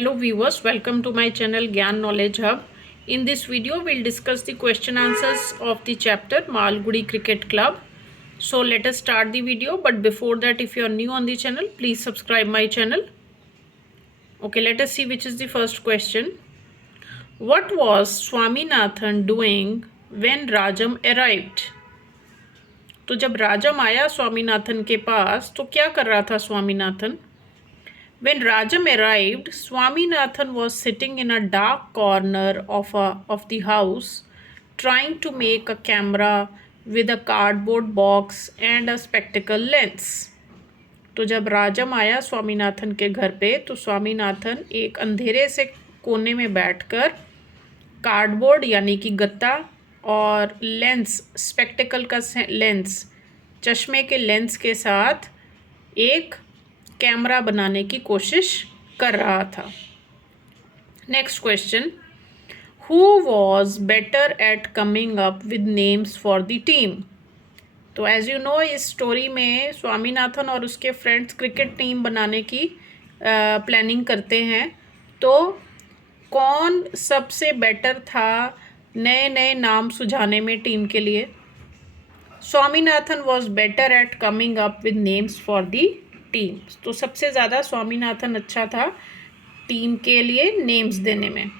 Hello viewers, welcome to my channel Gyan Knowledge Hub. In this video, we'll discuss the question answers of the chapter Malgudi Cricket Club. So let us start the video. But before that, if you are new on the channel, please subscribe my channel. Okay, let us see which is the first question. What was Swaminathan doing when Rajam arrived? तो जब राजम आया स्वामीनाथन के पास तो क्या कर रहा था Swaminathan? When Rajam arrived, Swaminathan was sitting in a dark corner of the house, trying to make a camera with a cardboard box and a spectacle lens. तो जब राजम आया स्वामीनाथन के घर पे तो स्वामीनाथन एक अंधेरे से कोने में बैठकर कार्डबोर्ड यानी कि गत्ता और लेंस, स्पेक्टिकल का लेंस, चश्मे के लेंस के साथ एक कैमरा बनाने की कोशिश कर रहा था. Next question. Who was better at coming up with names for the team? तो एज यू नो इस स्टोरी में स्वामीनाथन और उसके फ्रेंड्स क्रिकेट टीम बनाने की प्लानिंग करते हैं. तो कौन सबसे बेटर था नए नए नाम सुझाने में टीम के लिए? Swaminathan was better at coming up with names for the team. तो सबसे ज़्यादा स्वामीनाथन अच्छा था टीम के लिए नेम्स देने में.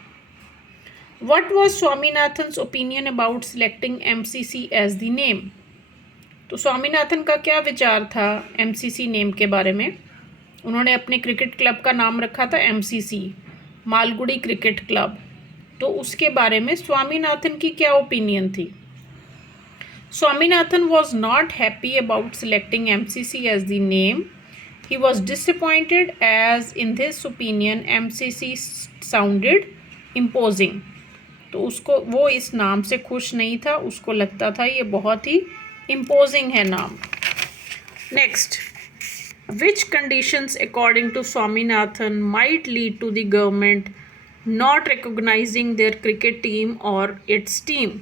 What was Swaminathan's opinion about selecting MCC as the name? तो स्वामीनाथन का क्या विचार था MCC नेम के बारे में? उन्होंने अपने क्रिकेट क्लब का नाम रखा था MCC, मालगुडी क्रिकेट क्लब. तो उसके बारे में स्वामीनाथन की क्या ओपिनियन थी? Swaminathan was not happy about selecting MCC as the name. He was disappointed as in his opinion MCC sounded imposing. तो उसको वो इस नाम से खुश नहीं था, उसको लगता था ये बहुत ही imposing है नाम. Next, which conditions according to Swaminathan might lead to the government not recognizing their cricket team or its team?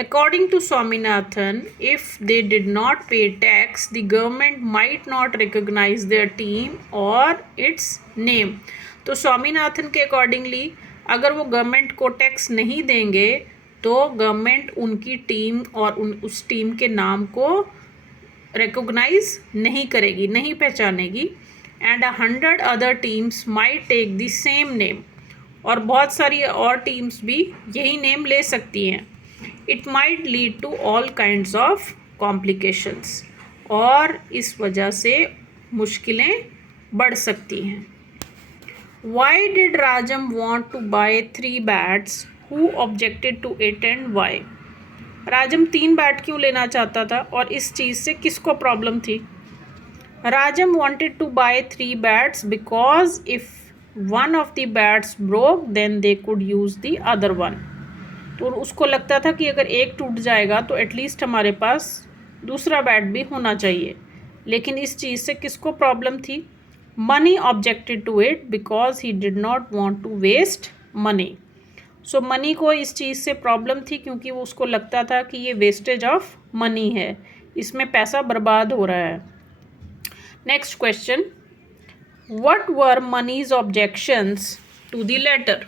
According to Swaminathan, if they did not pay tax, the government might not recognize their team or its name. तो स्वामीनाथन के accordingly अगर वो government को tax नहीं देंगे तो government उनकी team और उस टीम के नाम को रिकॉग्नाइज नहीं करेगी, नहीं पहचानेगी. And 100 other teams might take the same name. और बहुत सारी और टीम्स भी यही नेम ले सकती हैं. It might lead to all kinds of complications. और इस वजह से मुश्किलें बढ़ सकती हैं. Why did Rajam want to buy 3 bats? Who objected to it and why? Rajam 3 bat क्यों लेना चाहता था और इस चीज़ से किसको प्रॉब्लम थी? Rajam wanted to buy 3 bats because if one of the bats broke then they could use the other one. तो उसको लगता था कि अगर एक टूट जाएगा तो एटलीस्ट हमारे पास दूसरा बैट भी होना चाहिए. लेकिन इस चीज़ से किसको प्रॉब्लम थी? Mani objected to it because he did not want to waste money. So Mani को इस चीज़ से प्रॉब्लम थी क्योंकि वो उसको लगता था कि ये वेस्टेज ऑफ मनी है, इसमें पैसा बर्बाद हो रहा है. Next question. What were Mani's objections to the letter?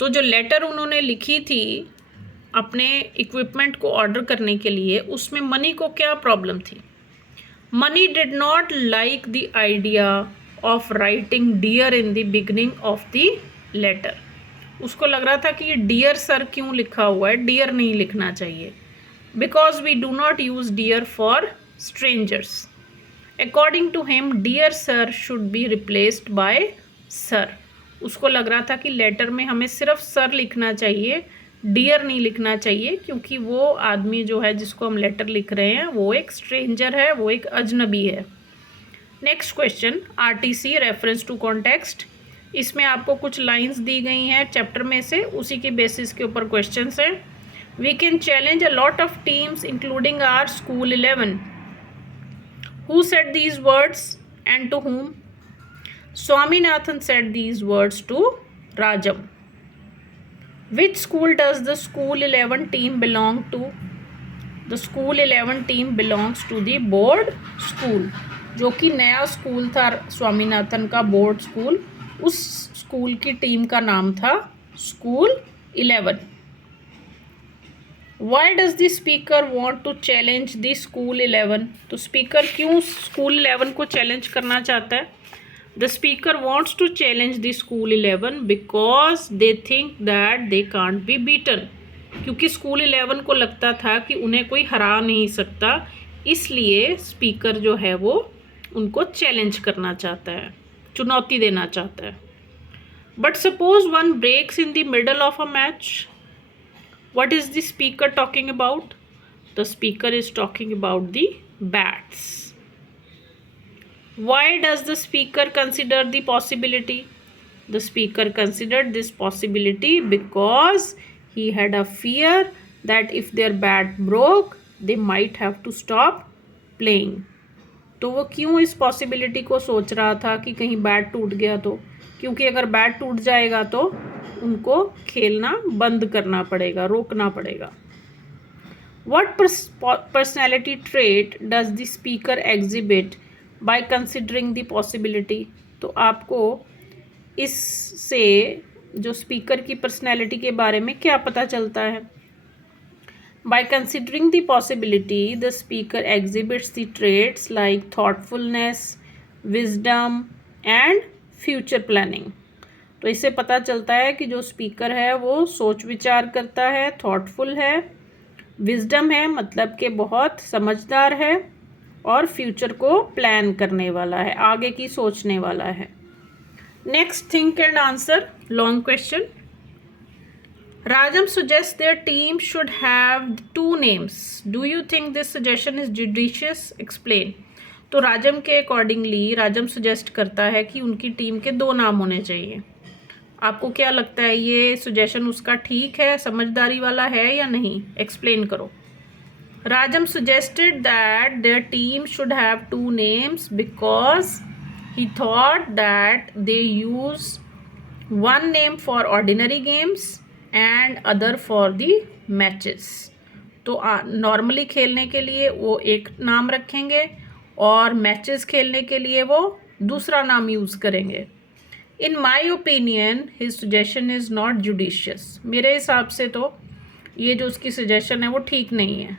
तो जो लेटर उन्होंने लिखी थी अपने इक्विपमेंट को ऑर्डर करने के लिए उसमें मनी को क्या प्रॉब्लम थी? Mani did not like the idea of writing dear in the beginning of the letter. उसको लग रहा था कि ये डियर सर क्यों लिखा हुआ है, डियर नहीं लिखना चाहिए. Because we do not use dear for strangers. According to him dear sir should be replaced by sir. उसको लग रहा था कि लेटर में हमें सिर्फ सर लिखना चाहिए, डियर नहीं लिखना चाहिए, क्योंकि वो आदमी जो है जिसको हम लेटर लिख रहे हैं वो एक स्ट्रेंजर है, वो एक अजनबी है. Next question. RTC reference to context. इसमें आपको कुछ लाइंस दी गई हैं चैप्टर में से, उसी के बेसिस के ऊपर क्वेश्चंस हैं. We can challenge a lot of teams including our school 11. Who said these words and to whom? Swaminathan said these words to Rajam. Which school does the school 11 team belong to? The school 11 team belongs to the board school. जो कि नया school था स्वामीनाथन का, board school, उस school की team का नाम था school 11। Why does the speaker want to challenge the school 11? तो स्पीकर क्यों स्कूल 11 को चैलेंज करना चाहता है? The speaker wants to challenge the school 11 because they think that they can't be beaten. क्योंकि स्कूल 11 को लगता था कि उन्हें कोई हरा नहीं सकता, इसलिए स्पीकर जो है वो उनको चैलेंज करना चाहता है, चुनौती देना चाहता है। But suppose one breaks in the middle of a match, what is the speaker talking about? The speaker is talking about the bats. Why does the speaker consider the possibility? The speaker considered this possibility because he had a fear that if their bat broke they might have to stop playing. तो वो क्यों इस possibility को सोच रहा था कि कहीं बैट टूट गया तो? क्योंकि अगर बैट टूट जाएगा तो उनको खेलना बंद करना पड़ेगा, रोकना पड़ेगा। What personality trait does the speaker exhibit by considering the possibility? तो आपको इससे जो स्पीकर की पर्सनैलिटी के बारे में क्या पता चलता है? By considering the possibility, the speaker exhibits the traits like thoughtfulness, wisdom and future planning. तो इससे पता चलता है कि जो स्पीकर है वो सोच विचार करता है, थॉटफुल है, विजडम है मतलब कि बहुत समझदार है, और फ्यूचर को प्लान करने वाला है, आगे की सोचने वाला है। Next, think and answer long question. Rajam suggests their team should have 2 names. Do you think this suggestion is judicious? Explain. तो राजम के अकॉर्डिंगली राजम सजेस्ट करता है कि उनकी टीम के 2 नाम होने चाहिए। आपको क्या लगता है, ये सजेशन उसका ठीक है, समझदारी वाला है या नहीं? एक्सप्लेन करो। राजम suggested that their team should have 2 names because he thought that they use one name for ordinary games and other for the matches. तो नॉर्मली खेलने के लिए वो एक नाम रखेंगे और मैचेस खेलने के लिए वो दूसरा नाम यूज़ करेंगे। In my opinion his suggestion is not judicious. मेरे हिसाब से तो ये जो उसकी सजेशन है वो ठीक नहीं है।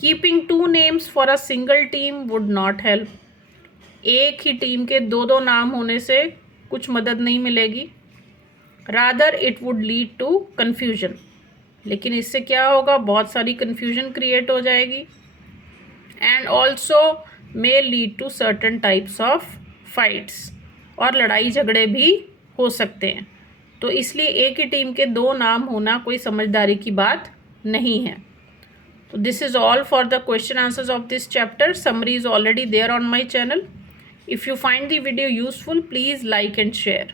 Keeping 2 names for a single team would not help. एक ही टीम के 2 नाम होने से कुछ मदद नहीं मिलेगी। Rather it would lead to confusion. लेकिन इससे क्या होगा, बहुत सारी कन्फ्यूजन क्रिएट हो जाएगी। And also may lead to certain types of fights, और लड़ाई झगड़े भी हो सकते हैं। तो इसलिए एक ही टीम के 2 नाम होना कोई समझदारी की बात नहीं है। तो this is all for the question answers of this chapter. Summary is already there on my channel. If you find the video useful, please like and share.